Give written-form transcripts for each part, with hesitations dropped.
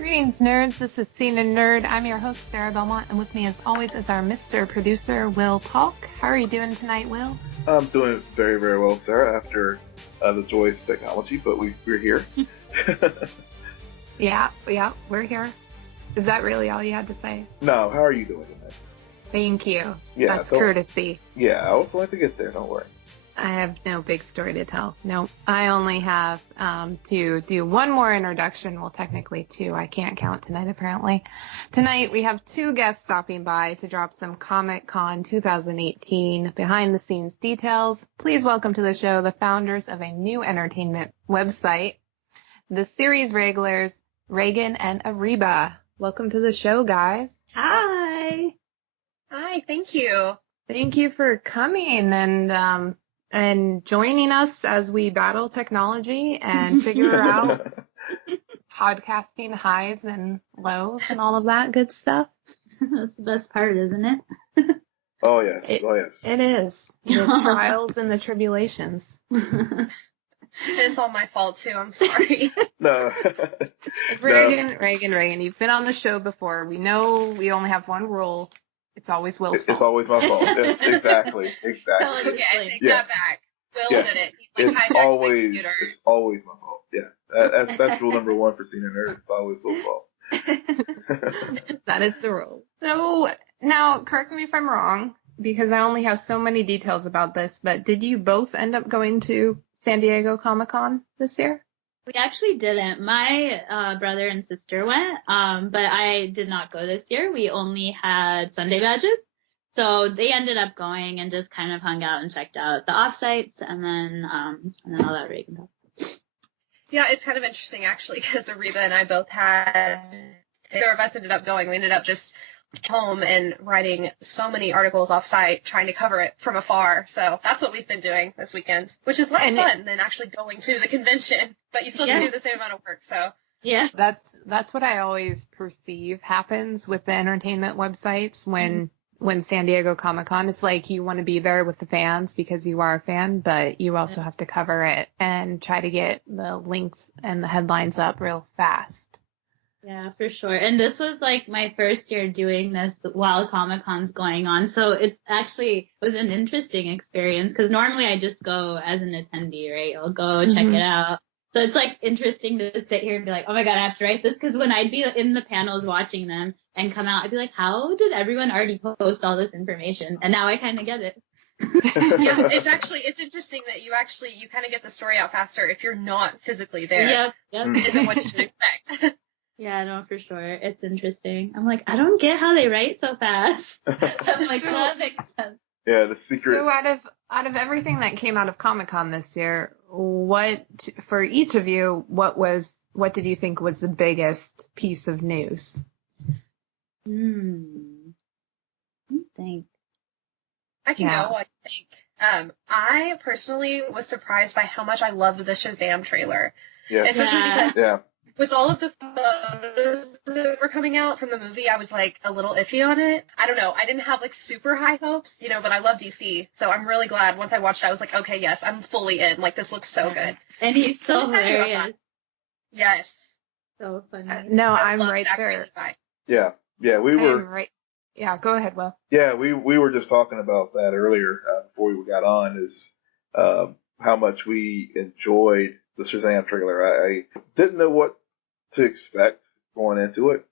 Greetings, nerds. This is Scene and Nerd. I'm your host, Sarah Belmont, and with me, as always, is our Mr. Producer, Will Polk. How are you doing tonight, Will? I'm doing very, very well, Sarah, after the joys of technology, but we're here. Yeah, we're here. Is that really all you had to say? No, how are you doing tonight? Thank you. Yeah, that's courtesy. Yeah, I was going to get there, don't worry. I have no big story to tell. No, I only have to do one more introduction. Well, technically two. I can't count tonight, apparently. Tonight, we have two guests stopping by to drop some Comic-Con 2018 behind-the-scenes details. Please welcome to the show the founders of a new entertainment website, the series regulars, Reagan and Ariba. Welcome to the show, guys. Hi. Hi, thank you. Thank you for coming and joining us as we battle technology and figure out podcasting highs and lows and all of that good stuff. That's the best part, isn't it? Oh, yes. It is. The trials and the tribulations. It's all my fault, too. I'm sorry. No. Reagan, you've been on the show before. We know we only have one rule. It's always Will's fault. It's always my fault. Yes, exactly. Okay, I take that back. Will did it. He hijacked my computer. It's always my fault. Yeah, that's rule number one for Senior Nerd. It's always Will's fault. That is the rule. So now, correct me if I'm wrong, because I only have so many details about this, but did you both end up going to San Diego Comic-Con this year? We actually didn't. My brother and sister went, but I did not go this year. We only had Sunday badges. So they ended up going and just kind of hung out and checked out the offsites and then all that Reagan stuff. Yeah, it's kind of interesting actually because Ariba and I both had, neither of us ended up going. We ended up just home and writing so many articles off-site trying to cover it from afar. So that's what we've been doing this weekend, which is less fun than actually going to the convention, but you still can do the same amount of work. So yeah, that's what I always perceive happens with the entertainment websites when San Diego Comic-Con. It's like you want to be there with the fans because you are a fan, but you also have to cover it and try to get the links and the headlines up real fast. Yeah, for sure. And this was like my first year doing this while Comic-Con's going on. So it was an interesting experience because normally I just go as an attendee, right? I'll go check it out. So it's like interesting to sit here and be like, oh my God, I have to write this. Because when I'd be in the panels watching them and come out, I'd be like, how did everyone already post all this information? And now I kind of get it. Yeah, it's interesting that you kind of get the story out faster if you're not physically there. Yep. Isn't what you should expect. Yeah, no, for sure. It's interesting. I'm like, I don't get how they write so fast. I'm like, that makes sense. Yeah, the secret. So out of everything that came out of Comic-Con this year, for each of you, what did you think was the biggest piece of news? I think. I can go. I think. I personally was surprised by how much I loved the Shazam trailer. Yeah. Especially because with all of the photos that were coming out from the movie, I was like a little iffy on it. I don't know. I didn't have like super high hopes, but I love DC. So I'm really glad once I watched it, I was like, okay, yes, I'm fully in. Like, this looks so good. And he's so hilarious. Yes. So funny. No, I'm right there. Yeah, we were. Right. Yeah, go ahead, Will. Yeah, we were just talking about that earlier before we got on, is how much we enjoyed the Shazam trailer. I didn't know what to expect going into it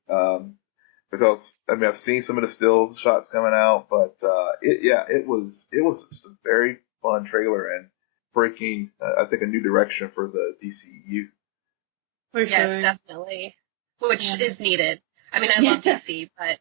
because I've seen some of the still shots coming out, but it was just a very fun trailer and breaking I think a new direction for the DCU. For sure. Yes, definitely, which is needed. I mean, I love DC, but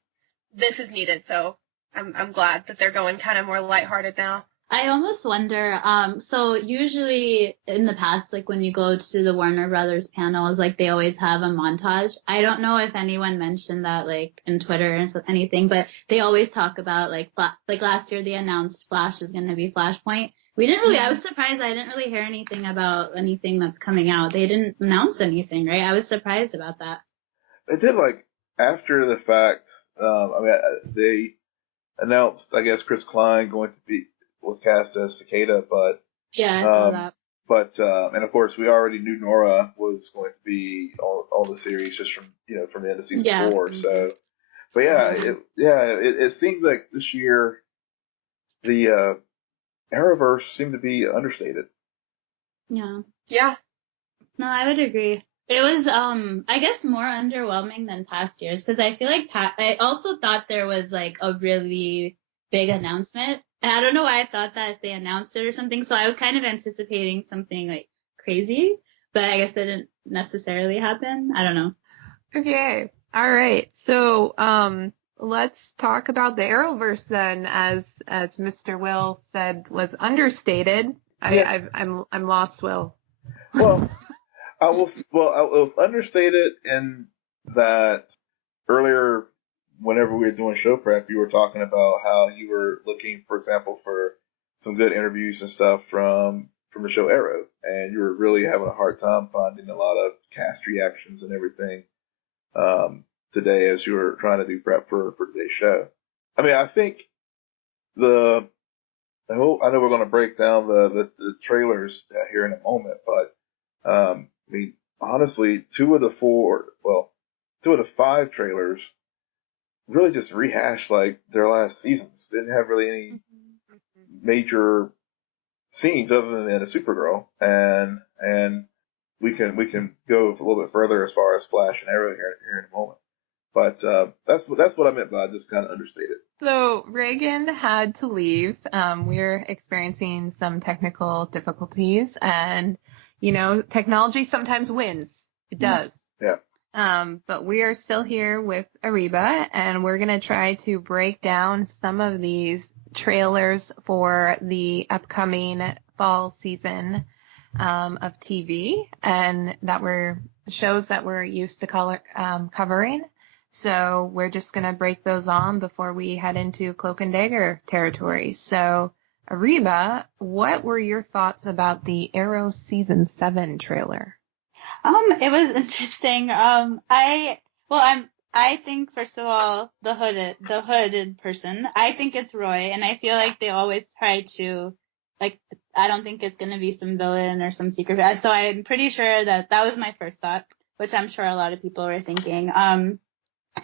this is needed, so I'm glad that they're going kind of more lighthearted now. I almost wonder, so usually in the past, like when you go to the Warner Brothers panels, like they always have a montage. I don't know if anyone mentioned that like in Twitter or anything, but they always talk about like last year they announced Flash is going to be Flashpoint. I was surprised I didn't really hear anything about anything that's coming out. They didn't announce anything, right? I was surprised about that. They did like after the fact, they announced, I guess, Chris Klein was cast as Cicada, but yeah, I saw that. But and of course, we already knew Nora was going to be on the series just from from the end of season 4. So, but it seems like this year the Arrowverse seemed to be understated. Yeah. Yeah. No, I would agree. It was, I guess more underwhelming than past years because I feel like I also thought there was like a really big announcement. And I don't know why I thought that they announced it or something. So I was kind of anticipating something like crazy, but I guess it didn't necessarily happen. I don't know. Okay. All right. So, let's talk about the Arrowverse then, as Mr. Will said was understated. Yeah. I'm lost, Will. Well, I was understated in that earlier, whenever we were doing show prep, you were talking about how you were looking, for example, for some good interviews and stuff from the show Arrow, and you were really having a hard time finding a lot of cast reactions and everything today as you were trying to do prep for today's show. I mean, I think I know we're going to break down the trailers here in a moment, but I mean, honestly, 2 of the 5 trailers really just rehashed like their last seasons. Didn't have really any major scenes other than in a Supergirl, and we can go a little bit further as far as Flash and Arrow here in a moment. But that's what I meant by just kind of understated. So Reagan had to leave. We're experiencing some technical difficulties, and technology sometimes wins. It does. Yeah. But we are still here with Ariba, and we're going to try to break down some of these trailers for the upcoming fall season of TV, and shows that we're used to covering. So we're just going to break those on before we head into Cloak and Dagger territory. So, Ariba, what were your thoughts about the Arrow Season 7 trailer? It was interesting. I think first of all, the hooded person, I think it's Roy, and I feel like they always try to, like, I don't think it's gonna be some villain or some secret. So I'm pretty sure that was my first thought, which I'm sure a lot of people were thinking.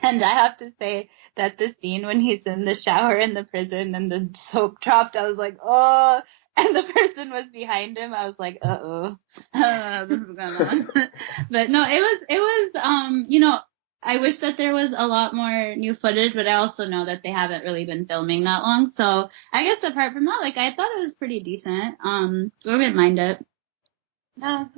And I have to say that the scene when he's in the shower in the prison and the soap dropped, I was like, oh, and the person was behind him. I was like, uh-oh, I don't know how this is going on. But no, it was, I wish that there was a lot more new footage, but I also know that they haven't really been filming that long. So I guess apart from that, like, I thought it was pretty decent. I didn't mind it. No,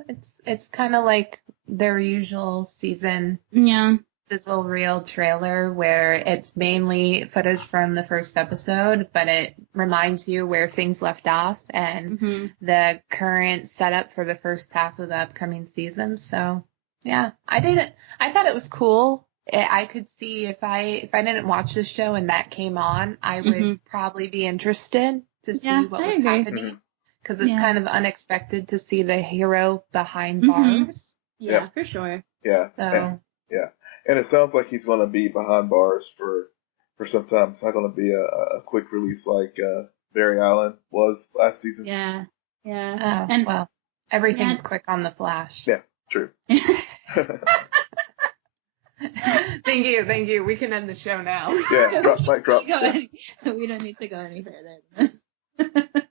it's kind of like their usual season. Yeah. Sizzle reel trailer where it's mainly footage from the first episode, but it reminds you where things left off and the current setup for the first half of the upcoming season. So yeah, I thought it was cool. I could see if I didn't watch this show and that came on, I would probably be interested to see what was happening, because it's kind of unexpected to see the hero behind bars. Yeah, for sure. Yeah. So. Yeah. And it sounds like he's going to be behind bars for some time. It's not going to be a quick release like Barry Allen was last season. Yeah. Oh, and well, everything's quick on the Flash. Yeah, true. Thank you. We can end the show now. Yeah, drop. We don't need to go any further than this.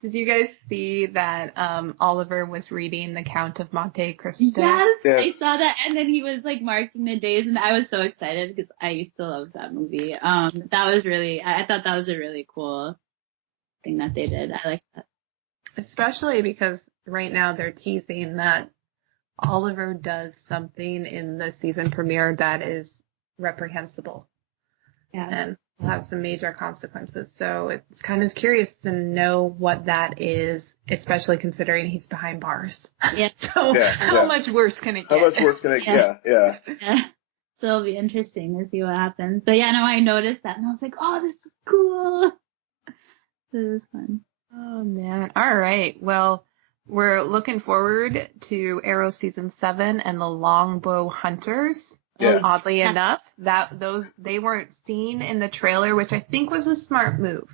Did you guys see that Oliver was reading The Count of Monte Cristo? Yes, I saw that, and then he was like marking the days, and I was so excited because I used to love that movie. That was I thought that was a really cool thing that they did. I like that. Especially because right now they're teasing that Oliver does something in the season premiere that is reprehensible. Yeah. And will have some major consequences. So it's kind of curious to know what that is, especially considering he's behind bars. Yeah. So how much worse can it get? How much worse can it get? Yeah. So it'll be interesting to see what happens. But yeah, no, I noticed that and I was like, oh, this is cool. This is fun. Oh man. All right. Well, we're looking forward to Arrow Season 7 and the Longbow Hunters. Yeah. Oddly enough, they weren't seen in the trailer, which I think was a smart move.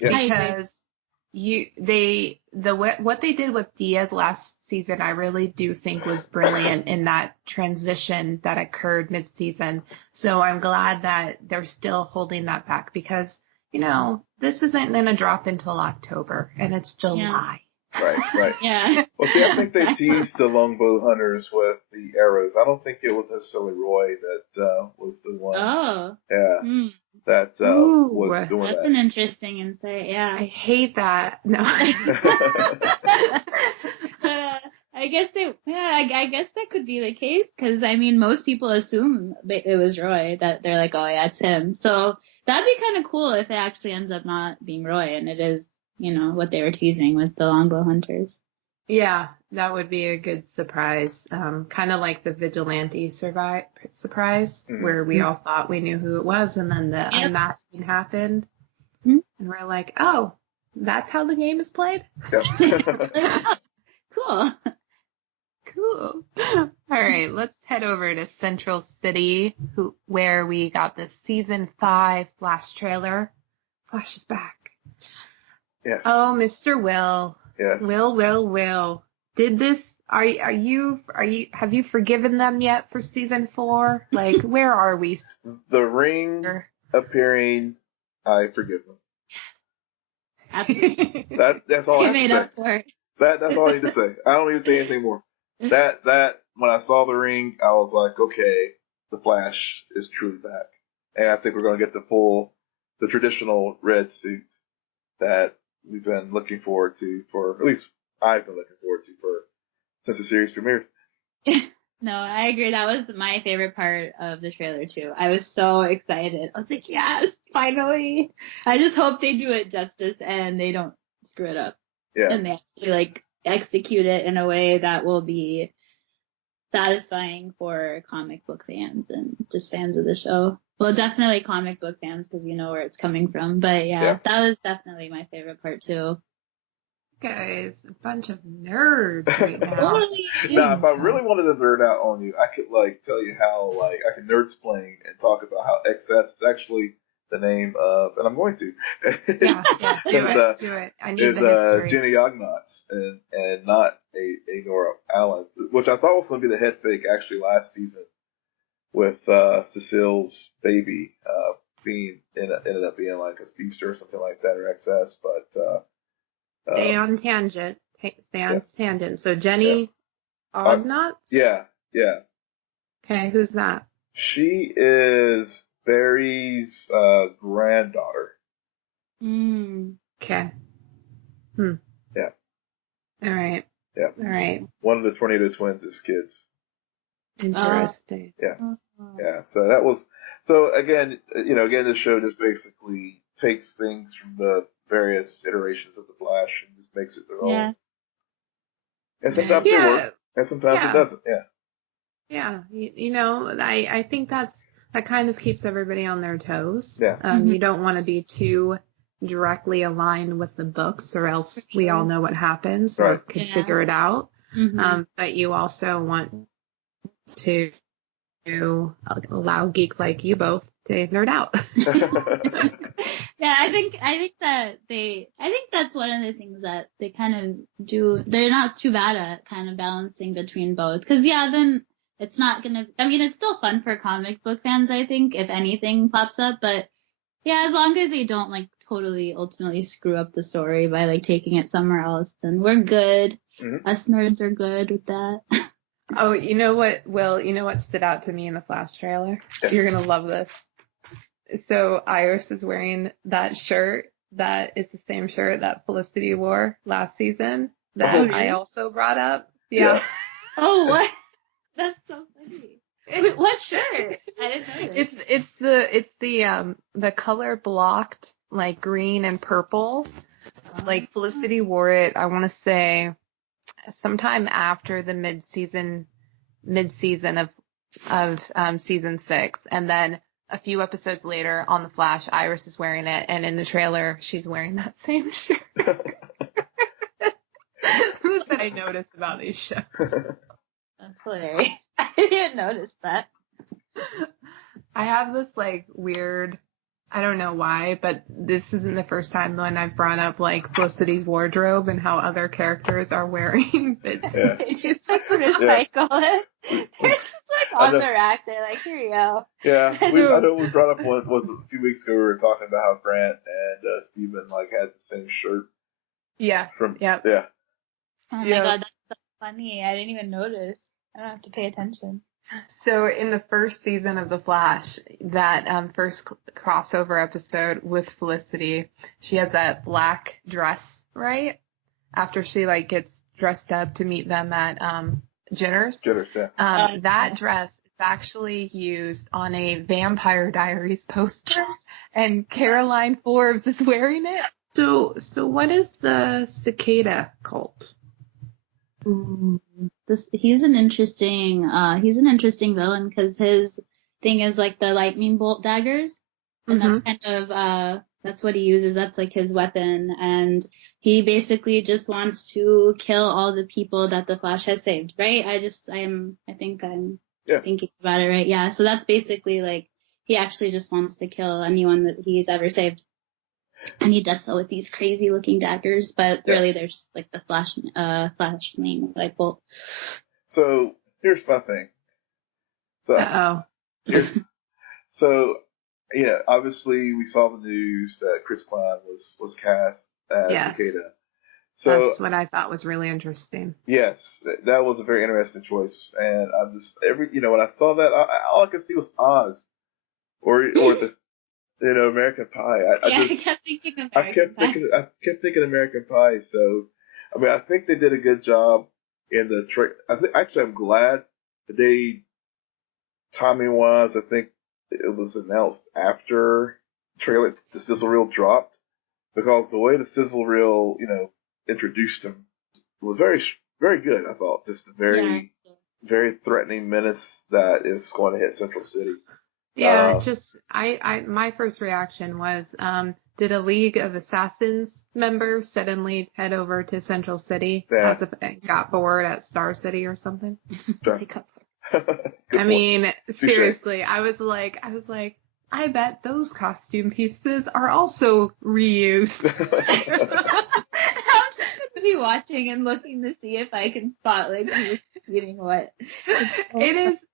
Yeah. Because what they did with Diaz last season, I really do think was brilliant in that transition that occurred mid-season. So I'm glad that they're still holding that back because, this isn't going to drop until October and it's July. Right. Yeah. Well, see, I think they teased the longbow hunters with the arrows. I don't think it was necessarily Roy that was the one. Oh. Yeah. That was doing that's that. an interesting insight. Yeah. I hate that. No. I guess I guess that could be the case because most people assume it was Roy, that they're like, oh yeah, it's him. So that'd be kind of cool if it actually ends up not being Roy and it is, what they were teasing with the longbow hunters. Yeah, that would be a good surprise. Kind of like the vigilante surprise where we all thought we knew who it was and then the unmasking happened. And we're like, oh, that's how the game is played? Yep. Cool. Cool. All right, let's head over to Central City, where we got the season 5 Flash trailer. Flash is back. Yes. Oh, Mr. Will. Yes. Will. Did this? Have you forgiven them yet for season 4? Like, where are we? The ring appearing, I forgive them. Absolutely. That's all I have made to say. up for it. That's all I need to say. I don't need to say anything more. That when I saw the ring, I was like, okay, the Flash is truly back, and I think we're going to get the traditional red suit that we've been looking forward to at least I've been looking forward to since the series premiered. No, I agree. That was my favorite part of the trailer too. I was so excited. I was like, yes, finally. I just hope they do it justice and they don't screw it up. Yeah. And they actually execute it in a way that will be satisfying for comic book fans and just fans of the show. Well, definitely comic book fans because you know where it's coming from. But yeah, that was definitely my favorite part too. Guys, a bunch of nerds right now. Now, if I really wanted to nerd out on you, I could tell you how I can nerdsplain and talk about how XS is actually the name of, and I'm going to. Yeah, do it. I need the history. Jenny Ognotz and not a Nora Allen, which I thought was going to be the head fake actually last season with Cecile's baby ended up being like a speedster or something like that or XS, but stay on tangent. Tangent. So Jenny Ognotz? Yeah. Okay, who's that? She is Barry's granddaughter. Okay. Yeah. All right. Yeah. All right. One of the Tornado Twins is kids. Interesting. Yeah. So again, this show just basically takes things from the various iterations of the Flash and just makes it their own. And sometimes it works, and sometimes it doesn't. Yeah. Yeah. I think that kind of keeps everybody on their toes. Yeah. You don't want to be too directly aligned with the books or else we all know what happens or could figure it out. But you also want to allow geeks like you both to nerd out. Yeah, I think that's one of the things that they kind of do. They're not too bad at kind of balancing between both. Because then it's not gonna. I mean, it's still fun for comic book fans. I think if anything pops up, but yeah, as long as they don't totally ultimately screw up the story by taking it somewhere else, then we're good. Us nerds are good with that. Oh, you know what, Will? You know what stood out to me in the Flash trailer? You're gonna love this. So Iris is wearing that shirt that is the same shirt that Felicity wore last season that I also brought up. Yeah. Oh, what? That's so funny. Wait, what shirt? I didn't know. It's the color blocked green and purple. Felicity wore it, I want to say sometime after the mid-season of season 6, and then a few episodes later on The Flash, Iris is wearing it, and in the trailer, she's wearing that same shirt. That I noticed about these shows. That's hilarious. I didn't notice that. I have this weird I don't know why, but this isn't the first time when I've brought up like Felicity's wardrobe and how other characters are wearing bits. Yeah. They just like recycle it. They're just like on the rack. They're like, here you go. Yeah, I know we brought up one was a few weeks ago. We were talking about how Grant and Steven like had the same shirt. Yeah. Yeah. Oh my Yeah. god, that's so funny. I didn't even notice. I don't have to pay attention. So in the first season of The Flash, that first crossover episode with Felicity, she has that black dress, right? After she like gets dressed up to meet them at Jenner's. Yeah. That dress is actually used on a Vampire Diaries poster, and Caroline Forbes is wearing it. So what is the cicada cult? Ooh, he's an interesting villain because his thing is like the lightning bolt daggers, and that's kind of that's what he uses. That's like his weapon, and he basically just wants to kill all the people that the Flash has saved. Right? I think I'm thinking about it right. Yeah. So that's basically like he actually just wants to kill anyone that he's ever saved. And he does so with these crazy looking daggers, but really they're just like the flashing light bolt. So here's my thing. So obviously we saw the news that Chris Klein was cast as Cicada. So that's what I thought was really interesting. Yes, that was a very interesting choice, and I'm just when I saw that, all I could see was Oz, or the American Pie. I kept thinking American Pie. I kept thinking American Pie. So, I mean, I think they did a good job in the trick. I'm glad that timing wise, I think it was announced after the sizzle reel dropped, because the way the sizzle reel, introduced him was very, very good. I thought just a very, very threatening menace that is going to hit Central City. Yeah, my first reaction was, did a League of Assassins member suddenly head over to Central City as if it got bored at Star City or something? I mean, seriously, I was like, I bet those costume pieces are also reused. I'm just gonna be watching and looking to see if I can spot like who's eating what.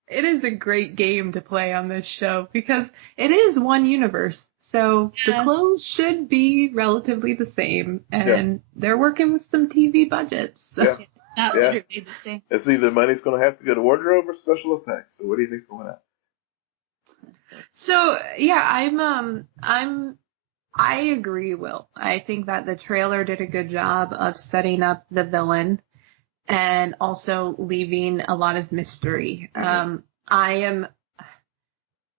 It is a great game to play on this show because it is one universe. So the clothes should be relatively the same, and they're working with some TV budgets. So. Not literally the same. It's either money's going to have to go to wardrobe or special effects. So what do you think's going on? So I agree, Will. I think that the trailer did a good job of setting up the villain and also leaving a lot of mystery.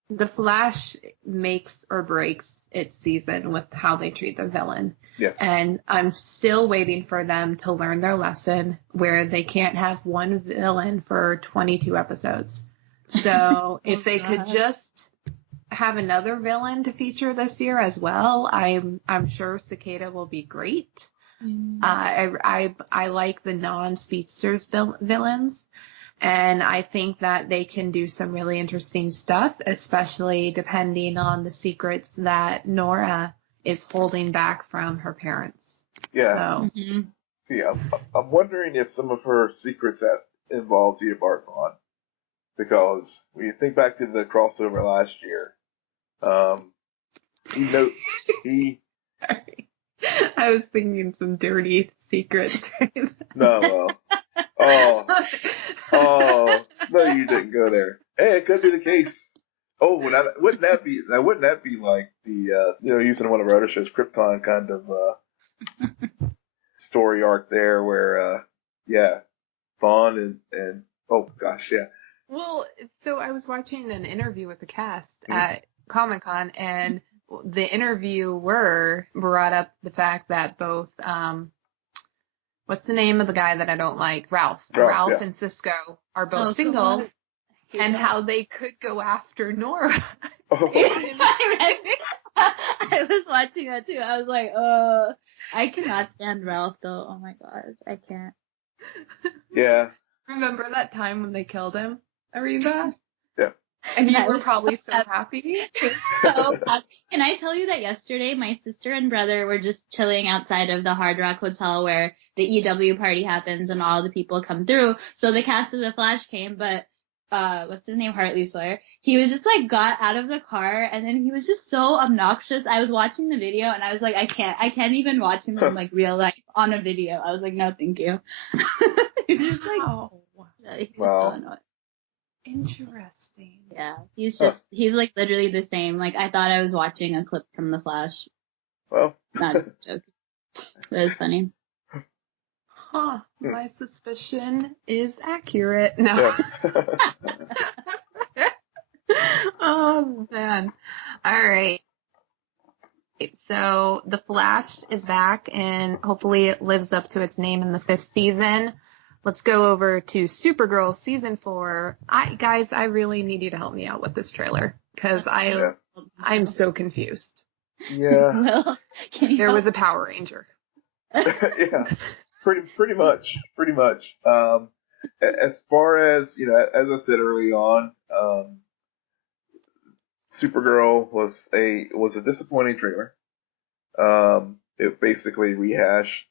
The Flash makes or breaks its season with how they treat the villain. Yes. And I'm still waiting for them to learn their lesson where they can't have one villain for 22 episodes. So if they could just have another villain to feature this year as well, I'm sure Cicada will be great. I like the non-speedsters villains. And I think that they can do some really interesting stuff, especially depending on the secrets that Nora is holding back from her parents. Yeah. So. See, I'm wondering if some of her secrets that involves Eva Barton, because when you think back to the crossover last year, he Sorry. I was thinking some dirty secrets. No. No, you didn't go there. Hey, it could be the case. Oh, wouldn't that be like the, using one of our other shows, Krypton kind of, story arc there where, Vaughn and oh gosh, yeah. Well, so I was watching an interview with the cast at Comic-Con, and the interviewer brought up the fact that both, what's the name of the guy that I don't like? Ralph and Cisco are both single, and how they could go after Nora. I was watching that too. I was like, I cannot stand Ralph though. Oh my god, I can't. Yeah. Remember that time when they killed him, Ariba? Yeah. And you I were was probably so happy. happy. So happy. Can I tell you that yesterday my sister and brother were just chilling outside of the Hard Rock Hotel where the EW party happens and all the people come through. So the cast of The Flash came, but what's his name? Hartley Sawyer. He was just like got out of the car and then he was just so obnoxious. I was watching the video and I was like, I can't even watch him in like real life on a video. I was like, no, thank you. He was just like, he was so annoying. Interesting. Yeah, he's like literally the same. Like I thought I was watching a clip from The Flash. Well, Not a joke. It was funny. Huh. My suspicion is accurate. No. yeah. Oh, man. All right. So The Flash is back, and hopefully it lives up to its name in the 5th season. Let's go over to Supergirl season 4. Guys, I really need you to help me out with this trailer because I'm so confused. Yeah. Well, there was a Power Ranger. Yeah. Pretty much. As far as, as I said early on, Supergirl was a disappointing trailer. It basically rehashed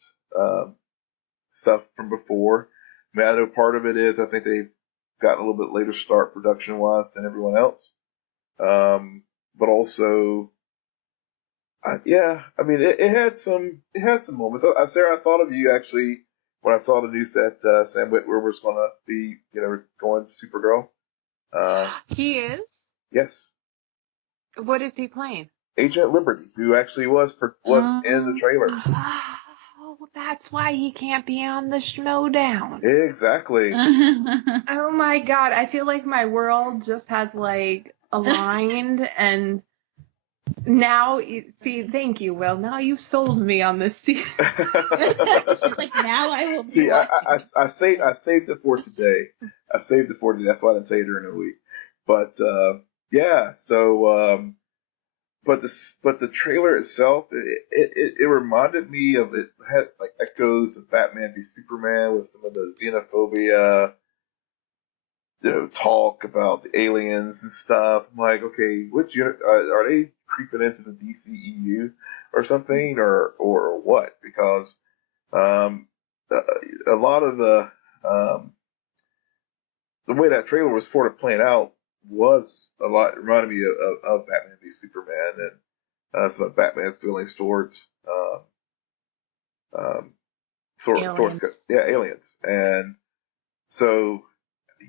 stuff from before. I know part of it is I think they've gotten a little bit later start production wise than everyone else. But also, it had some moments. Sarah, I thought of you actually when I saw the news that Sam Witwer was going to be, going to Supergirl. He is? Yes. What is he playing? Agent Liberty, who actually was in the trailer. Oh, that's why he can't be on the Schmodown. Exactly. Oh my God, I feel like my world just has like aligned and now, see, thank you, Will. Now you sold me on this season. She's like, now I will be watching. I saved it for today. That's why I didn't say it during the week. But, yeah, so, but the trailer itself, it reminded me of, it had like echoes of Batman v Superman with some of the xenophobia, talk about the aliens and stuff. I'm like, okay, which unit are they creeping into the DCEU or something, or what? Because a lot of the way that trailer was sort of playing out was a lot reminded me of Batman v Superman and some of Batman's feelings towards aliens. And so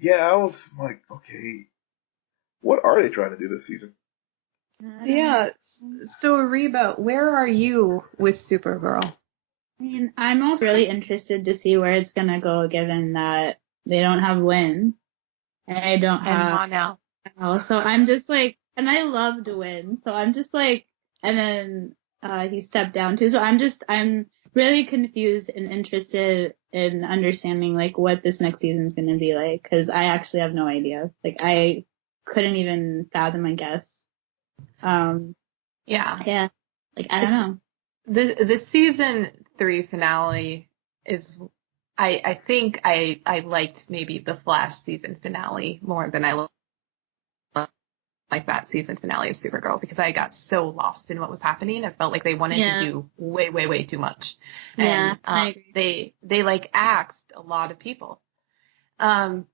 yeah, I was like, okay, what are they trying to do this season? Yeah. So Reba, where are you with Supergirl? I mean, I'm also really interested to see where it's gonna go, given that they don't have Wynn, and I don't have Monel. So I'm just like, and I loved Wynn, so I'm just like, and then he stepped down too, so I'm really confused and interested in understanding like what this next season's gonna be like, because I actually have no idea. Like I couldn't even fathom, I guess. Yeah. Like I don't know. The season 3 finale is, I think I liked maybe the Flash season finale more than I like that season finale of Supergirl, because I got so lost in what was happening. I felt like they wanted to do way too much. And I agree. they like axed a lot of people. And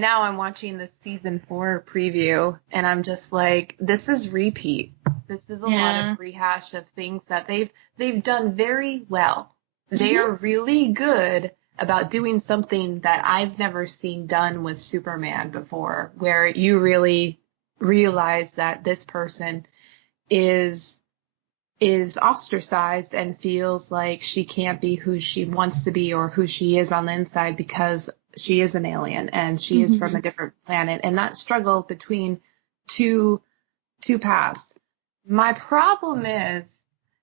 now I'm watching the season 4 preview and I'm just like, this is repeat. This is a lot of rehash of things that they've done very well. They are really good about doing something that I've never seen done with Superman before, where you really realize that this person is ostracized and feels like she can't be who she wants to be or who she is on the inside because she is an alien and she is from a different planet, and that struggle between two paths. My problem is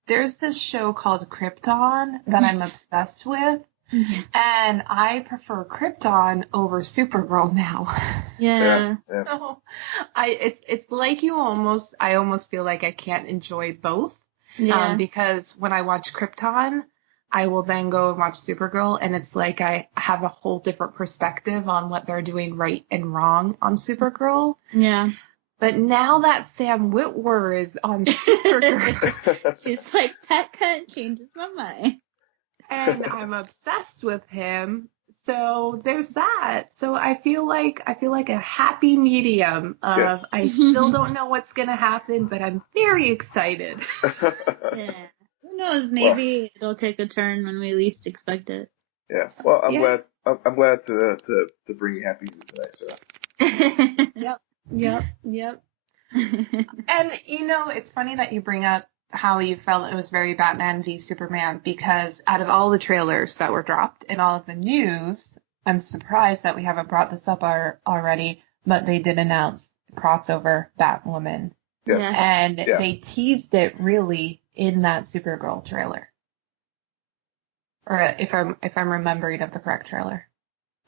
there's this show called Krypton that I'm obsessed with, and I prefer Krypton over Supergirl now. Yeah. So it's like I almost feel like I can't enjoy both. Yeah. Because when I watch Krypton, I will then go and watch Supergirl, and it's like I have a whole different perspective on what they're doing right and wrong on Supergirl. Yeah. But now that Sam Witwer is on Supergirl, She's like, that kind of changes my mind. and I'm obsessed with him. So there's that. So I feel like a happy medium of Yes. I still don't know what's gonna happen, but I'm very excited. Yeah. Who knows? Maybe it'll take a turn when we least expect it. Yeah. Well, I'm Yeah. glad. I'm glad to bring you happy news tonight, Sarah. Yep. And it's funny that you bring up how you felt it was very Batman v Superman, because out of all the trailers that were dropped and all of the news, I'm surprised that we haven't brought this up already, but they did announce crossover Batwoman. Yes. Yeah. And Yeah. they teased it really in that Supergirl trailer. Or if I'm remembering of the correct trailer.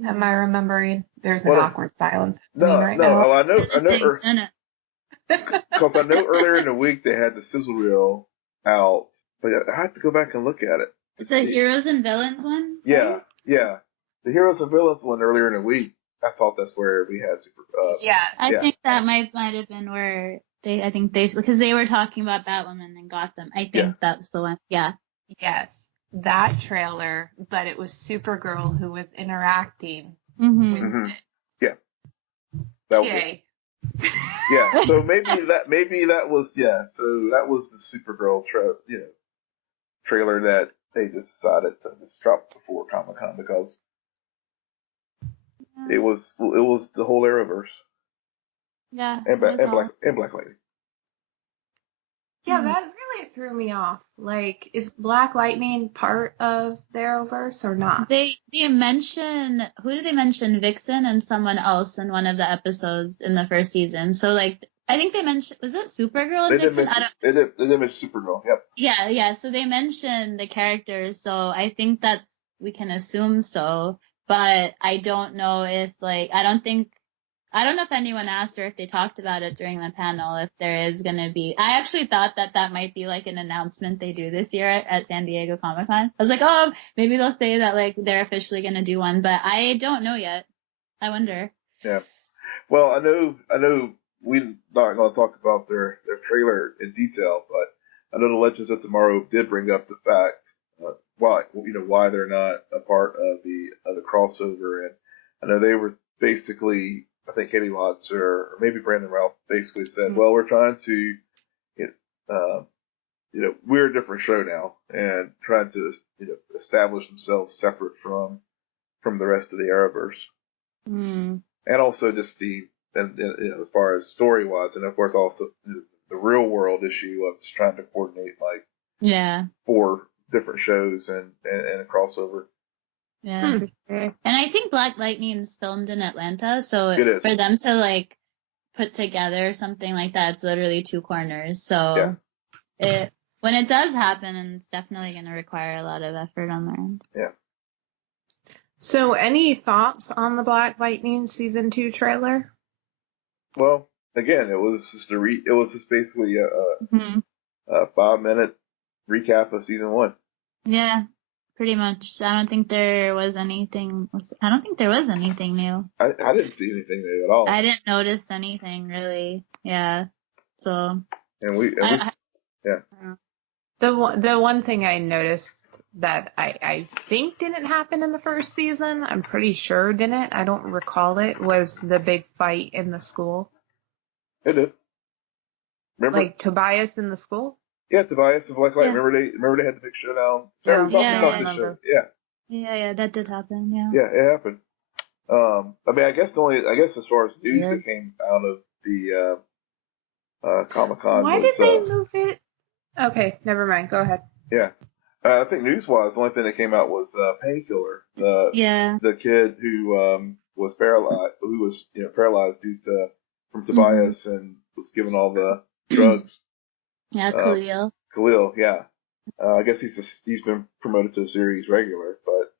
Am I remembering? There's an awkward silence happening now. Oh, I know, No. because I know earlier in the week they had the sizzle reel out, but I have to go back and look at it. The Heroes and Villains one? Yeah, Right? yeah. The Heroes and Villains one earlier in the week, I thought that's where we had Yeah. I think that might have been where because they were talking about Batwoman and Gotham. I think that's the one. Yeah. Yes. That trailer, but it was Supergirl who was interacting Mm-hmm. with Mhm. it. Yeah. That was it. Yay. Yeah, so maybe that was the Supergirl trailer that they just decided to just drop before Comic-Con because it was the whole Arrowverse Yeah. and Black Lady. Yeah, that really threw me off. Like, is Black Lightning part of the Arrowverse or not? They mention, who did they mention? Vixen and someone else in one of the episodes in the first season. So like, I think they mentioned, was it Supergirl and Vixen? They did mention Supergirl. Yep. Yeah. So they mentioned the characters. So I think we can assume so. But I don't know if I don't know if anyone asked or if they talked about it during the panel, if there is going to be. I actually thought that might be like an announcement they do this year at San Diego Comic-Con. I was like, oh, maybe they'll say that like they're officially going to do one, but I don't know yet. I wonder. Yeah. Well, I know we're not going to talk about their trailer in detail, but I know the Legends of Tomorrow did bring up the fact why they're not a part of the crossover, and I know they were basically. I think Katie Watts or maybe Brandon Ralph basically said, well, we're trying to, we're a different show now and trying to, establish themselves separate from the rest of the Arrowverse. Mm. And also just as far as story wise, and of course also the real world issue of just trying to coordinate like 4 different shows and a crossover. Yeah, for sure. And I think Black Lightning's filmed in Atlanta, so for them to like put together something like that, it's literally 2 corners. So when it does happen, and it's definitely going to require a lot of effort on their end. Yeah. So any thoughts on the Black Lightning season 2 trailer? Well, again, it was just basically a 5-minute recap of season 1. Yeah. Pretty much. I don't think there was anything new. I didn't see anything new at all. I didn't notice anything really. Yeah. So. The one thing I noticed that I think didn't happen in the first season, I'm pretty sure didn't. I don't recall it. Was the big fight in the school? It did. Remember? Like Tobias in the school? Yeah, Tobias and Black Light. Yeah. Remember they had the big showdown. Yeah, that did happen. Yeah. Yeah, it happened. I mean, I guess as far as news that came out of the Comic-Con. Why did they move it? Okay, never mind. Go ahead. Yeah, I think news-wise, the only thing that came out was Painkiller, the kid who was paralyzed, paralyzed from Tobias and was given all the drugs. Yeah, Khalil. Khalil, yeah. I guess he's been promoted to a series regular, but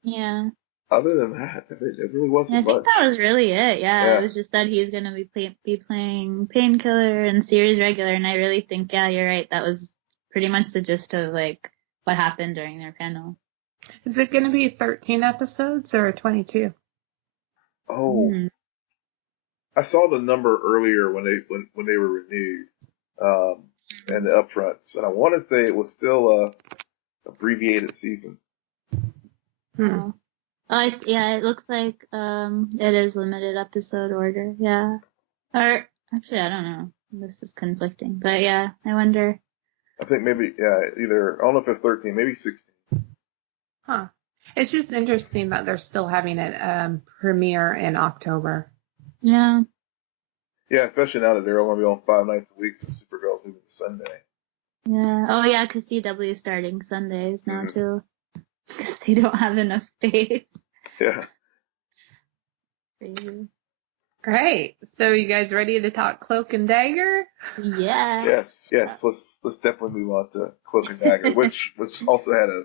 other than that, it really wasn't much. I think that was really it. Yeah, it was just that he's gonna be playing Painkiller and series regular, and I really think you're right. That was pretty much the gist of like what happened during their panel. Is it going to be 13 episodes or 22? Oh, I saw the number earlier when they were renewed, and the upfronts, and I want to say it was still a abbreviated season. Hmm. It looks like it is limited episode order. Yeah. Or actually, I don't know. This is conflicting, but yeah, I wonder. I think maybe either I don't know if it's 13, maybe 16. Huh. It's just interesting that they're still having it premiere in October. Yeah. Yeah, especially now that they're only on 5 nights a week since Supergirl's moving to Sunday. Yeah. Oh yeah, because CW is starting Sundays now too. Because they don't have enough space. Yeah. Crazy. Great. So you guys ready to talk Cloak and Dagger? Yeah. Yes. Let's definitely move on to Cloak and Dagger, which also had a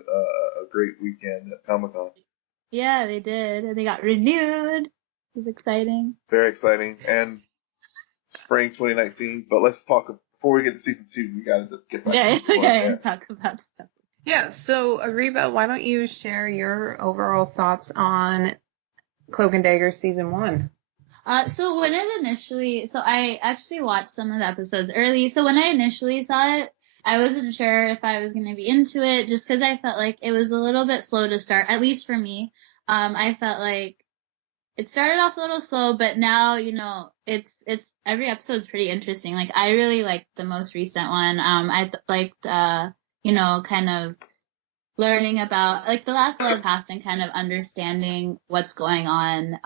great weekend at Comic-Con. Yeah, they did, and they got renewed. It was exciting. Very exciting, and spring 2019. But let's talk before we get to season 2. We got to get back. Yeah, talk about stuff. Yeah. So Ariba, why don't you share your overall thoughts on Cloak and Dagger season 1? So when it initially, so I actually watched some of the episodes early. So when I initially saw it, I wasn't sure if I was going to be into it just because I felt like it was a little bit slow to start, at least for me. I felt like it started off a little slow, but now, it's every episode's pretty interesting. Like I really liked the most recent one. I liked, kind of learning about like the last level past and kind of understanding what's going on.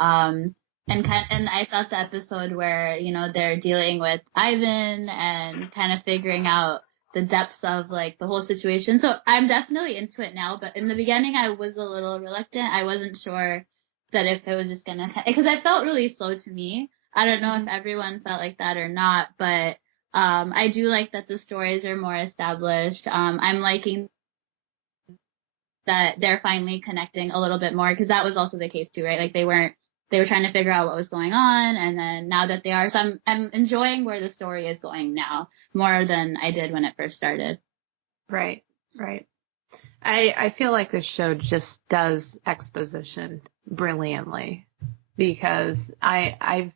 And I thought the episode where, they're dealing with Ivan and kind of figuring out the depths of like the whole situation. So I'm definitely into it now, but in the beginning I was a little reluctant. I wasn't sure that if it was just gonna, because I felt really slow to me. I don't know if everyone felt like that or not, but I do like that the stories are more established. I'm liking that they're finally connecting a little bit more, because that was also the case too, right? Like they were trying to figure out what was going on, and then now that they are, so I'm enjoying where the story is going now more than I did when it first started. Right. I feel like this show just does exposition brilliantly, because I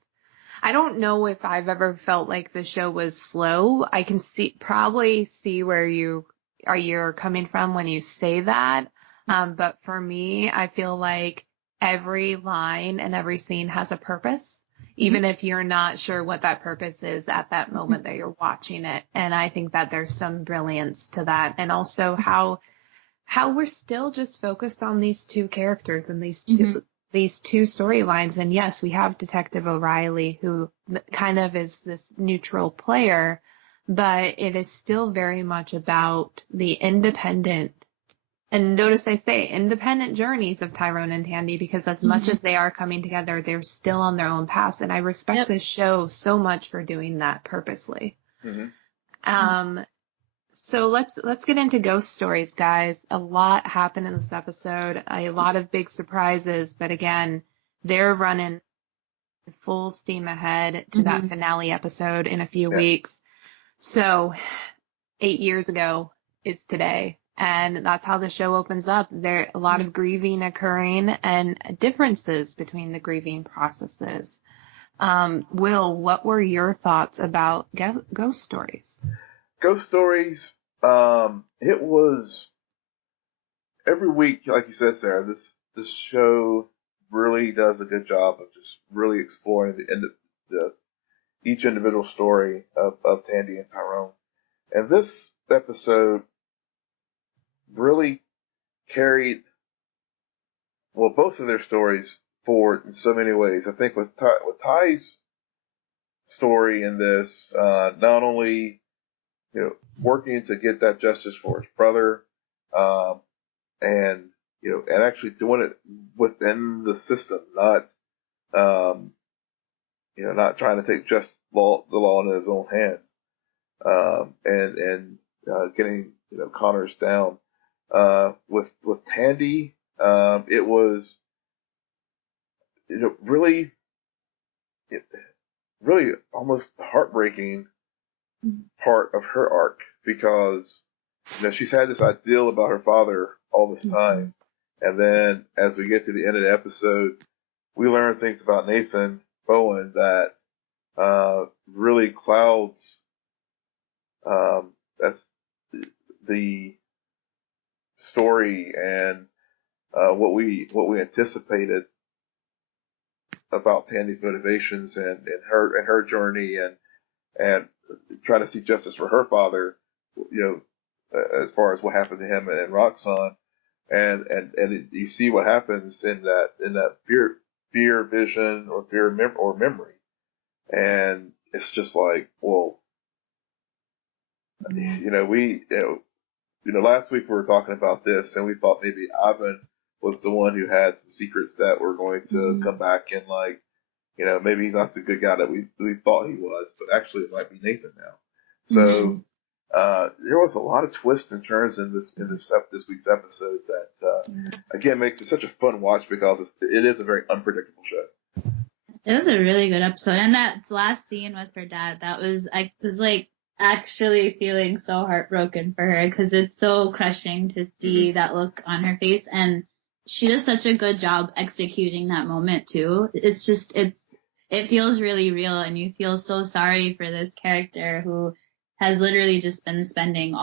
don't know if I've ever felt like the show was slow. I can probably see where you're coming from when you say that. But for me, I feel like every line and every scene has a purpose, even if you're not sure what that purpose is at that moment that you're watching it. And I think that there's some brilliance to that. And also how we're still just focused on these two characters and these two storylines. And yes, we have Detective O'Reilly, who kind of is this neutral player, but it is still very much about the independent, and notice I say independent journeys of Tyrone and Tandy, because as much as they are coming together, they're still on their own paths. And I respect this show so much for doing that purposely. So let's get into ghost stories, guys. A lot happened in this episode, a lot of big surprises, but again, they're running full steam ahead to that finale episode in a few weeks. So 8 years ago is today, and that's how the show opens up. There a lot of grieving occurring and differences between the grieving processes. Will, what were your thoughts about ghost stories? Ghost stories. It was every week, like you said, Sarah. This show really does a good job of just really exploring each individual story of Tandy and Tyrone. And this episode really carried, both of their stories forward in so many ways. I think with Ty's story in this, not only working to get that justice for his brother, and and actually doing it within the system, not not trying to take the law into his own hands, and getting Connors down. With Tandy, it was really really almost heartbreaking part of her arc, because she's had this ideal about her father all this time, And then as we get to the end of the episode, we learn things about Nathan Bowen that really clouds that's the story and what we anticipated about Tandy's motivations and her journey and trying to seek justice for her father, as far as what happened to him and Roxanne, and you see what happens in that fear vision or or memory, and it's just like, well, last week we were talking about this and we thought maybe Ivan was the one who had some secrets that were going to come back and maybe he's not the good guy that we thought he was, but actually it might be Nathan now. So there was a lot of twists and turns in this week's episode that again makes it such a fun watch because it is a very unpredictable show. It was a really good episode, and that last scene with her dad, I was like actually feeling so heartbroken for her because it's so crushing to see that look on her face, and she does such a good job executing that moment too. It's just it feels really real, and you feel so sorry for this character who has literally just been spending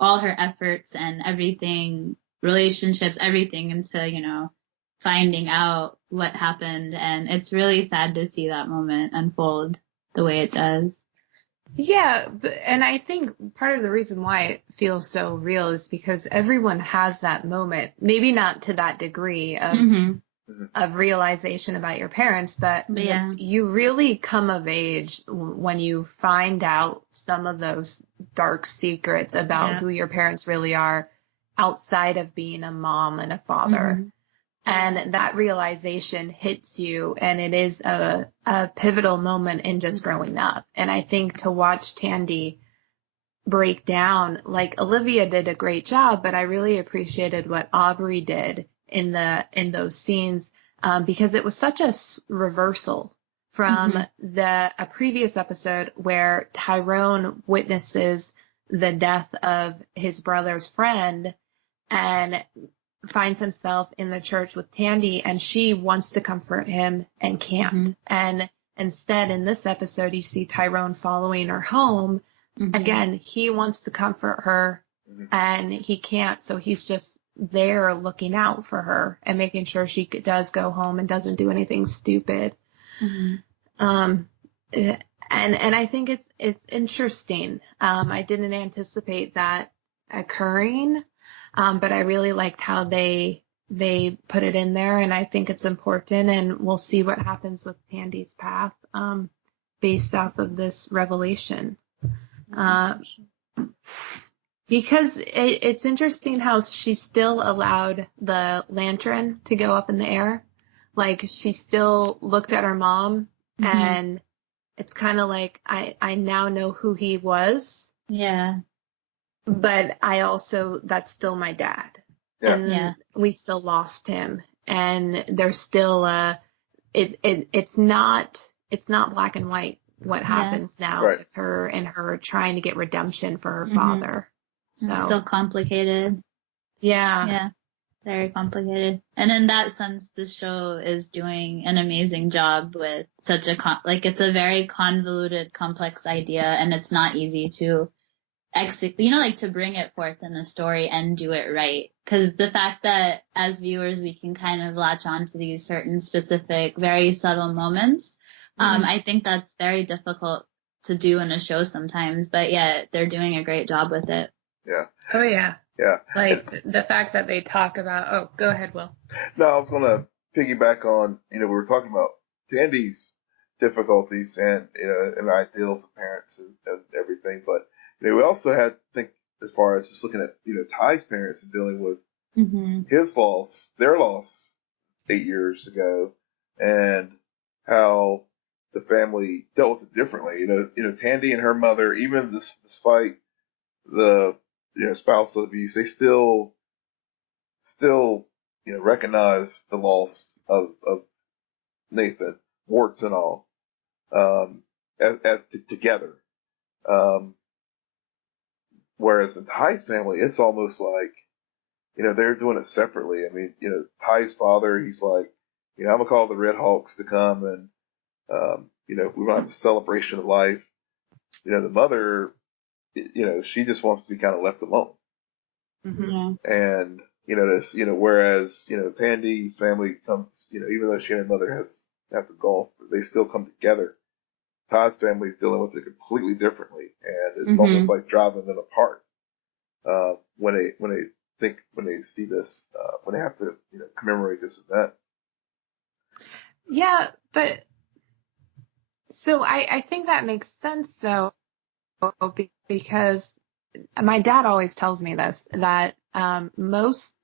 all her efforts and everything, relationships, everything into finding out what happened, and it's really sad to see that moment unfold the way it does. Yeah, and I think part of the reason why it feels so real is because everyone has that moment, maybe not to that degree of realization about your parents, but you really come of age when you find out some of those dark secrets about who your parents really are outside of being a mom and a father. And that realization hits you, and it is a pivotal moment in just growing up. And I think to watch Tandy break down, like Olivia did a great job, but I really appreciated what Aubrey did in those scenes, because it was such a reversal from a previous episode where Tyrone witnesses the death of his brother's friend and finds himself in the church with Tandy, and she wants to comfort him and can't. And instead, in this episode, you see Tyrone following her home. Again, he wants to comfort her and he can't, so he's just there looking out for her and making sure she does go home and doesn't do anything stupid. And I think it's interesting. I didn't anticipate that occurring. But I really liked how they put it in there, and I think it's important, and we'll see what happens with Tandy's path based off of this revelation. Because it's interesting how she still allowed the lantern to go up in the air. Like, she still looked at her mom, and it's kind of like, I now know who he was. Yeah. But that's still my dad. Yeah. And we still lost him. And there's still it's not black and white what happens now with her and her trying to get redemption for her father. So it's still complicated. Yeah. Very complicated. And in that sense, the show is doing an amazing job with such it's a very convoluted, complex idea, and it's not easy to to bring it forth in a story and do it right. Because the fact that as viewers we can kind of latch on to these certain specific, very subtle moments, I think that's very difficult to do in a show sometimes. But they're doing a great job with it. Yeah. Oh yeah. Yeah. Like the fact that they talk about. Oh, go ahead, Will. No, I was gonna piggyback on. We were talking about Tandy's difficulties and and ideals of parents and everything, but we also had to think as far as just looking at, Ty's parents and dealing with their loss 8 years ago, and how the family dealt with it differently. Tandy and her mother, even despite the, spousal abuse, they still, recognize the loss of Nathan, warts and all, together. Whereas in Ty's family, it's almost like they're doing it separately. I mean, Ty's father, he's like, I'm gonna call the Red Hawks to come and, we're gonna have a celebration of life. The mother, she just wants to be kind of left alone. Yeah. And, this, whereas, Tandy's family comes, even though she and her mother has a gulf, they still come together. Ty's family's dealing with it completely differently, and it's almost like driving them apart. When they see this, when they have to, commemorate this event. Yeah, but so I think that makes sense though, because my dad always tells me this, that most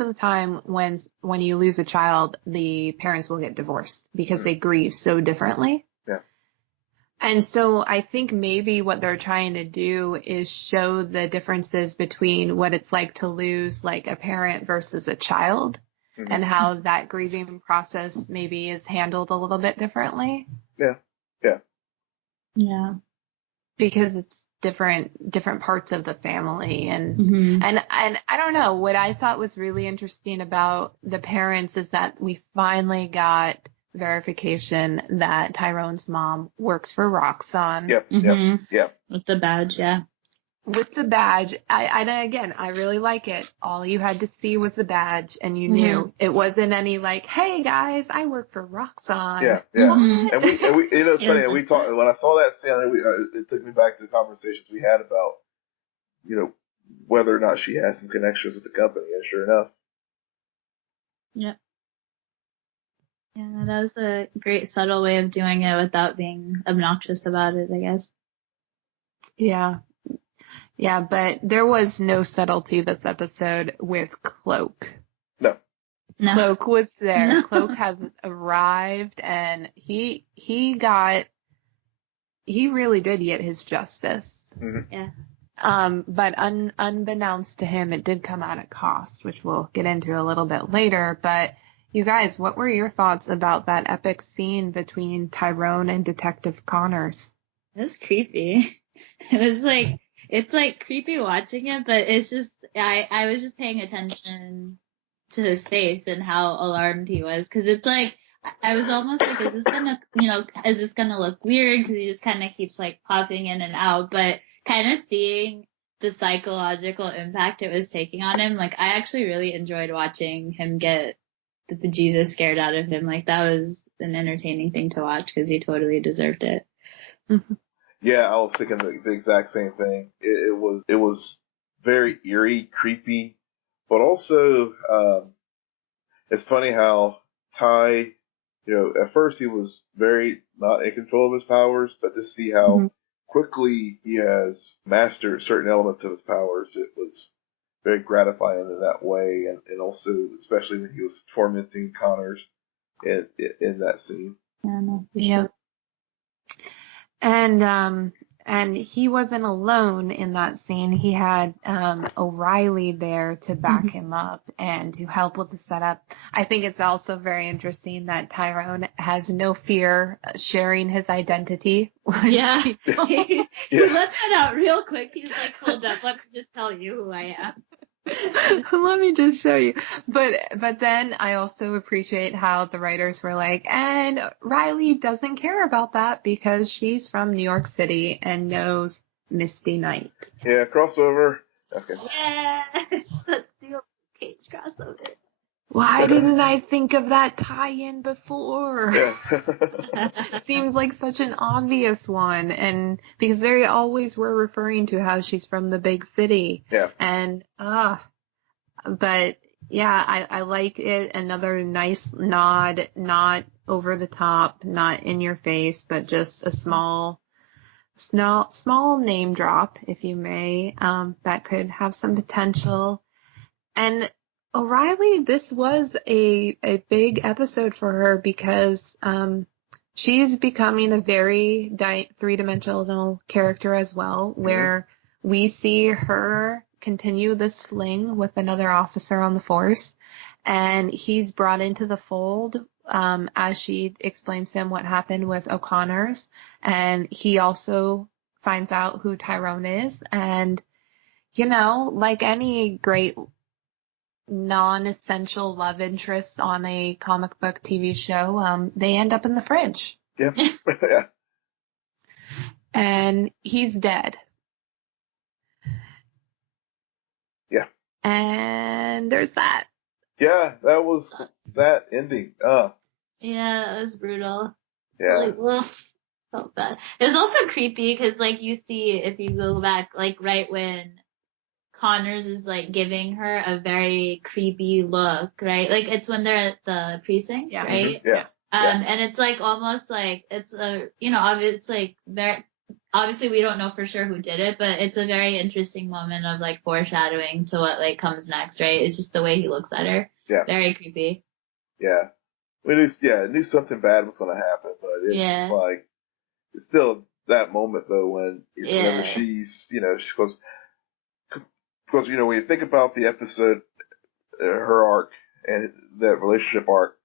of the time when you lose a child, the parents will get divorced because they grieve so differently. Yeah. And so I think maybe what they're trying to do is show the differences between what it's like to lose like a parent versus a child, and how that grieving process maybe is handled a little bit differently. Yeah. Yeah. Yeah. Because it's different parts of the family, and I don't know, what I thought was really interesting about the parents is that we finally got verification that Tyrone's mom works for Roxxon. Yep. With the badge, yeah. With the badge, I really like it. All you had to see was the badge, and you knew it wasn't any like, "Hey guys, I work for Roxxon." Yeah. What? And we, it's funny. And we talked when I saw that scene. It took me back to the conversations we had about, whether or not she has some connections with the company. And sure enough. Yeah. Yeah, that was a great subtle way of doing it without being obnoxious about it, I guess. Yeah. Yeah, but there was no subtlety this episode with Cloak. No. Cloak was there. No. Cloak has arrived, and he really did get his justice. Mm-hmm. Yeah. But unbeknownst to him, it did come at a cost, which we'll get into a little bit later. But you guys, what were your thoughts about that epic scene between Tyrone and Detective Connors? It was creepy. It was like, it's like creepy watching it, but it's just, I was just paying attention to his face and how alarmed he was. Cause it's like, I was almost like, is this gonna look weird? Cause he just kind of keeps like popping in and out, but kind of seeing the psychological impact it was taking on him. Like, I actually really enjoyed watching him get the bejesus scared out of him. Like, that was an entertaining thing to watch because he totally deserved it. Mm-hmm. Yeah, I was thinking the exact same thing. It was very eerie, creepy, but also it's funny how Ty, at first he was very not in control of his powers, but to see how quickly he has mastered certain elements of his powers, it was very gratifying in that way, and also especially when he was tormenting Connors in that scene. Yeah, no, for Yeah. sure. And he wasn't alone in that scene. He had O'Reilly there to back him up and to help with the setup. I think it's also very interesting that Tyrone has no fear sharing his identity. Yeah. He let that out real quick. He's like, hold up, let me just tell you who I am. Let me just show you. But then I also appreciate how the writers were like, and Riley doesn't care about that because she's from New York City and knows Misty Knight. Yeah, crossover. Okay. Yeah. Let's do a Cage crossover. Why didn't I think of that tie-in before? Yeah. Seems like such an obvious one, and because they always were referring to how she's from the big city. Yeah. And but yeah, I like it. Another nice nod, not over the top, not in your face, but just a small name drop, if you may, that could have some potential. And O'Reilly, this was a big episode for her because she's becoming a very three-dimensional character as well, where we see her continue this fling with another officer on the force, and he's brought into the fold as she explains to him what happened with O'Connor's, and he also finds out who Tyrone is, and like any great non-essential love interests on a comic book TV show, they end up in the fridge. Yeah. Yeah. And he's dead. Yeah. And there's that. Yeah, that was that ending. Yeah, it was brutal. Yeah. So, like, woof, felt bad. It was also creepy because, like, you see, if you go back, like, right when Connors is, like, giving her a very creepy look, right? Like, it's when they're at the precinct, Yeah. right? Mm-hmm. Yeah. And it's, like, almost like, it's a, you know, it's, like, very, obviously we don't know for sure who did it, but it's a very interesting moment of, like, foreshadowing to what, like, comes next, right? It's just the way he looks at her. Yeah. Very creepy. Yeah. We knew something bad was going to happen, but it's just like, it's still that moment though when whenever she's, you know, she goes, because, you know, when you think about the episode, her arc and that relationship arc,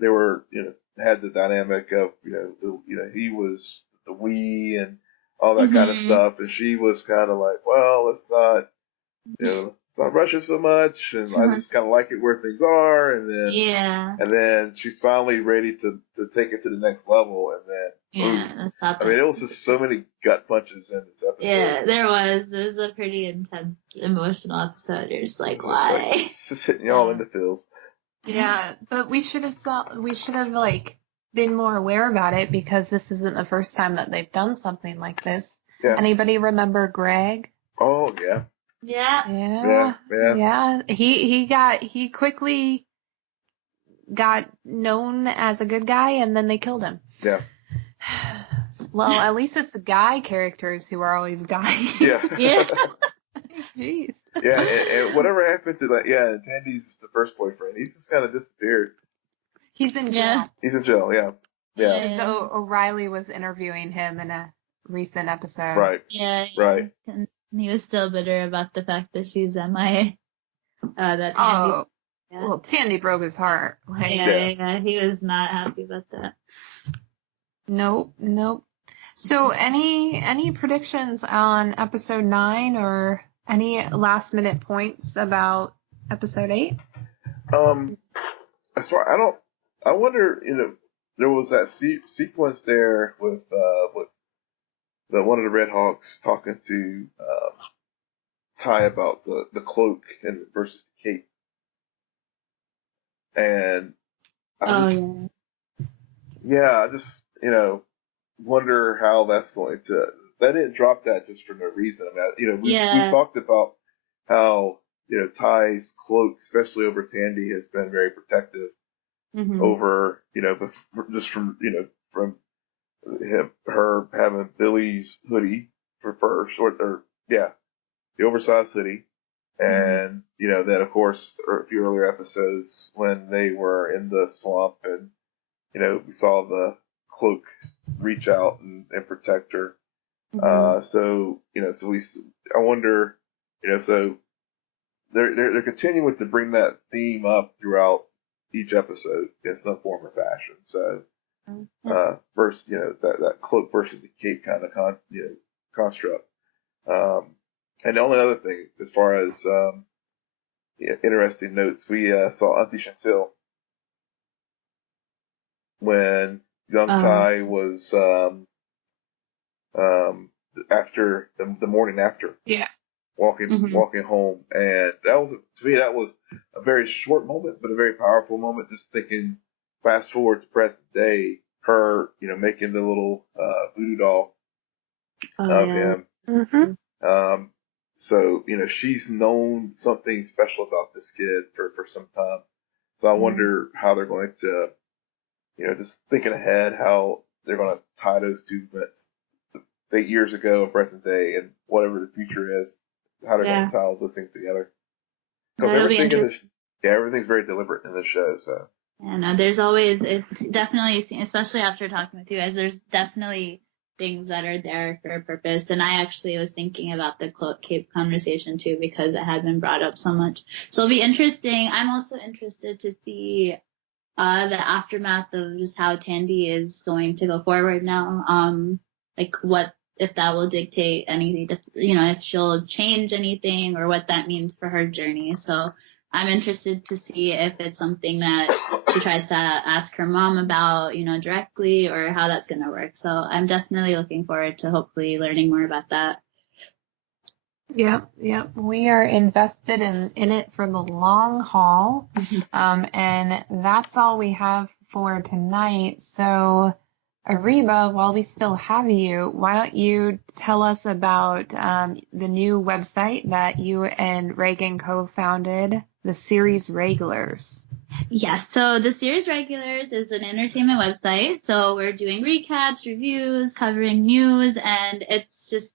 they were, you know, had the dynamic of, he was the we and all that kind of stuff, and she was kind of like, well, let's not, you know, let's not rush it so much, and I just kind of like it where things are, and then she's finally ready to take it to the next level, and then that's happened. I mean, it was just so many gut punches in this episode. Yeah, there was. It was a pretty intense, emotional episode. You're just like, why? It's just hitting y'all in the feels. Yeah, but we should have like been more aware about it because this isn't the first time that they've done something like this. Yeah. Anybody remember Greg? Oh yeah. Yeah. He quickly got known as a good guy and then they killed him. Yeah. Well, at least it's the guy characters who are always guys. Yeah. Jeez. Yeah, and whatever happened to that, and Tandy's the first boyfriend, he's just kind of disappeared. He's in jail. Yeah. He's in jail, yeah. So O'Reilly was interviewing him in a recent episode. Right. Yeah. Right. And he was still bitter about the fact that she's MIA. That Tandy. Well, Tandy broke his heart. Like, He was not happy about that. Nope. So any predictions on episode 9 or any last minute points about episode 8? As far, I wonder, you know, there was that sequence there with one of the Red Hawks talking to, Ty about the cloak and versus the cape. And I just, you know, wonder how that's going to. They didn't drop that just for no reason. I mean, you know, we talked about how, you know, Ty's cloak, especially over Tandy, has been very protective over, you know, just from, you know, from her having Billy's hoodie for first, or the oversized hoodie. And, you know, then of course, a few earlier episodes when they were in the swamp and, you know, we saw the cloak reach out and protect her. So, you know, I wonder, you know, so they're continuing to bring that theme up throughout each episode in some form or fashion. So, first, you know, that cloak versus the cape kind of construct. And the only other thing, as far as, interesting notes, we, saw Auntie Chantil when young Ty was, after the morning after. Yeah. Walking home. And to me, that was a very short moment, but a very powerful moment. Just thinking, fast forward to present day, her, you know, making the little, voodoo doll of him. So, you know, she's known something special about this kid for some time. So I wonder how they're going to, you know, just thinking ahead, how they're going to tie those two events, 8 years ago and present day, and whatever the future is, how they're going to tie all those things together. Because everything's very deliberate in this show. So. And it's definitely, especially after talking with you guys, there's definitely things that are there for a purpose. And I actually was thinking about the cloak cape conversation too, because it had been brought up so much. So it'll be interesting. I'm also interested to see the aftermath of just how Tandy is going to go forward now. Like what, if that will dictate anything, you know, if she'll change anything or what that means for her journey. So I'm interested to see if it's something that she tries to ask her mom about, directly, or how that's going to work. So I'm definitely looking forward to hopefully learning more about that. Yep. We are invested in it for the long haul. And that's all we have for tonight. So, Ariba, while we still have you, why don't you tell us about the new website that you and Reagan co-founded, the Series Regulars? Yes, so the Series Regulars is an entertainment website. So we're doing recaps, reviews, covering news, and it's just,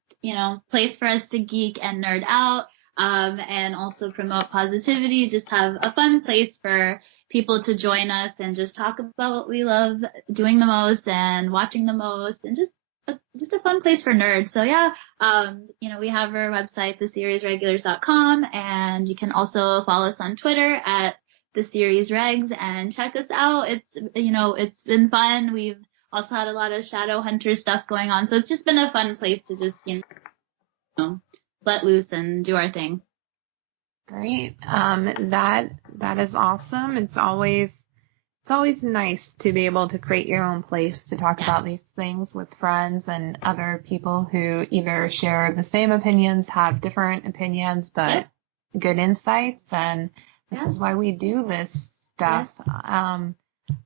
place for us to geek and nerd out, and also promote positivity, just have a fun place for people to join us and just talk about what we love doing the most and watching the most, and just a fun place for nerds. So yeah, we have our website, theseriesregulars.com, and you can also follow us on Twitter at the Series Regs and check us out. It's been fun. We've also had a lot of Shadow Hunter stuff going on. So it's just been a fun place to just, let loose and do our thing. Great. That is awesome. It's always nice to be able to create your own place to talk about these things with friends and other people who either share the same opinions, have different opinions, but good insights. And this is why we do this stuff.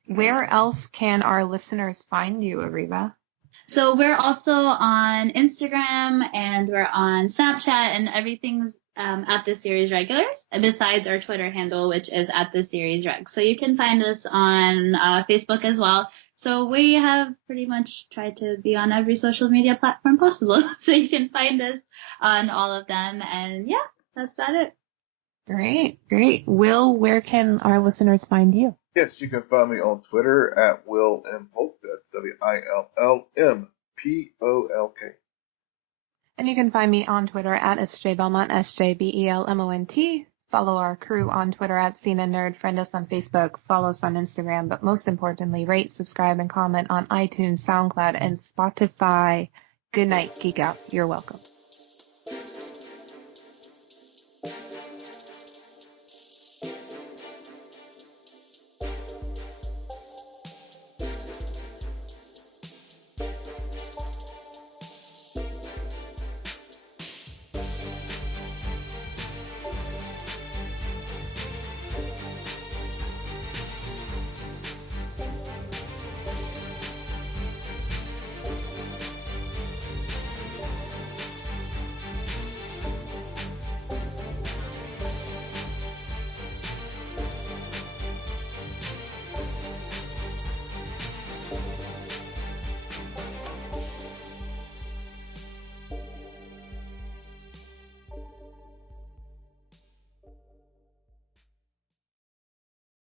Where else can our listeners find you, Ariba? So we're also on Instagram and we're on Snapchat, and everything's at the Series Regulars, besides our Twitter handle, which is at the Series Reg. So you can find us on Facebook as well. So we have pretty much tried to be on every social media platform possible. So you can find us on all of them. And yeah, that's about it. Great. Will, where can our listeners find you? Yes, you can find me on Twitter at Will M. Polk. That's WILLMPOLK. And you can find me on Twitter at SJBelmont, SJBELMONT. Follow our crew on Twitter at Cena Nerd. Friend us on Facebook. Follow us on Instagram. But most importantly, rate, subscribe, and comment on iTunes, SoundCloud, and Spotify. Good night, Geek Out. You're welcome.